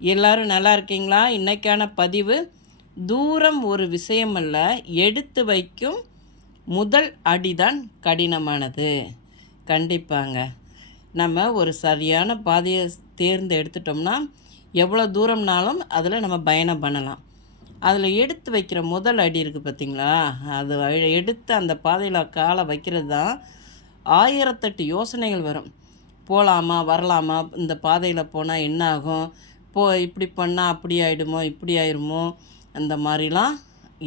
எல்லாரும் நல்லா இருக்கீங்களா? இன்னைக்கான பதிவு தூரம் ஒரு விஷயம் அல்ல, எடுத்து வைக்கும் முதல் அடிதான் கடினமானது. கண்டிப்பாங்க. நம்ம ஒரு சரியான பாதையை தேர்ந்து எடுத்துட்டோம்னா எவ்வளோ தூரம்னாலும் அதில் நம்ம பயணம் பண்ணலாம். அதில் எடுத்து வைக்கிற முதல் அடி இருக்குது பார்த்திங்களா, அது எடுத்து அந்த பாதையில் காலை வைக்கிறது தான் 1008 யோசனைகள் வரும். போகலாமா வரலாமா, இந்த பாதையில் போனால் என்ன ஆகும், இப்படி பண்ணால் அப்படி ஆகிடுமோ இப்படி ஆயிடுமோ, அந்த மாதிரிலாம்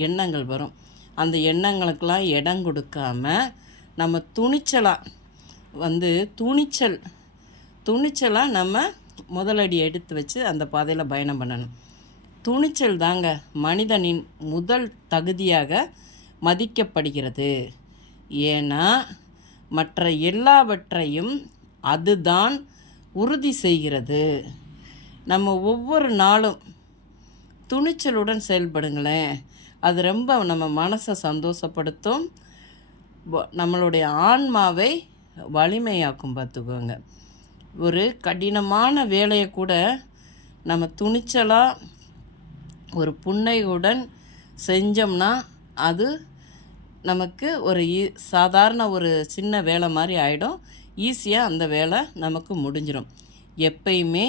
எண்ணங்கள் வரும். அந்த எண்ணங்களுக்கெல்லாம் இடம் கொடுக்காம நம்ம துணிச்சலாக நம்ம முதலடி எடுத்து வச்சு அந்த பாதையில் பயணம் பண்ணணும். துணிச்சல் தாங்க மனிதனின் முதல் தகுதியாக மதிக்கப்படுகிறது. ஏன்னா மற்ற எல்லாவற்றையும் அதுதான் உறுதி செய்கிறது. நம்ம ஒவ்வொரு நாளும் துணிச்சலுடன் செயல்படுங்களேன். அது ரொம்ப நம்ம மனசை சந்தோஷப்படுத்தும், நம்மளுடைய ஆன்மாவை வலிமையாக்கும். பார்த்துக்கோங்க, ஒரு கடினமான வேலையை கூட நம்ம துணிச்சலாக ஒரு புன்னையுடன் செஞ்சோம்னா அது நமக்கு ஒரு சாதாரண ஒரு சின்ன வேலை மாதிரி ஆகிடும். ஈஸியாக அந்த வேலை நமக்கு முடிஞ்சிடும். எப்பயுமே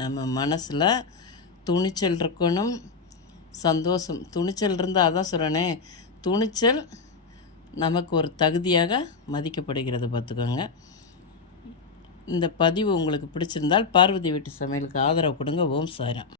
நம்ம மனசில் துணிச்சல் இருக்கணும், சந்தோஷம். துணிச்சல் இருந்தால் அதான் சொல்கிறேனே, துணிச்சல் நமக்கு ஒரு தகுதியாக மதிக்கப்படுகிறது. பார்த்துக்கோங்க. இந்த பதிவு உங்களுக்கு பிடிச்சிருந்தால் பார்வதி வீட்டு சமையலுக்கு ஆதரவு கொடுங்க. ஓம் சாய்ராம்.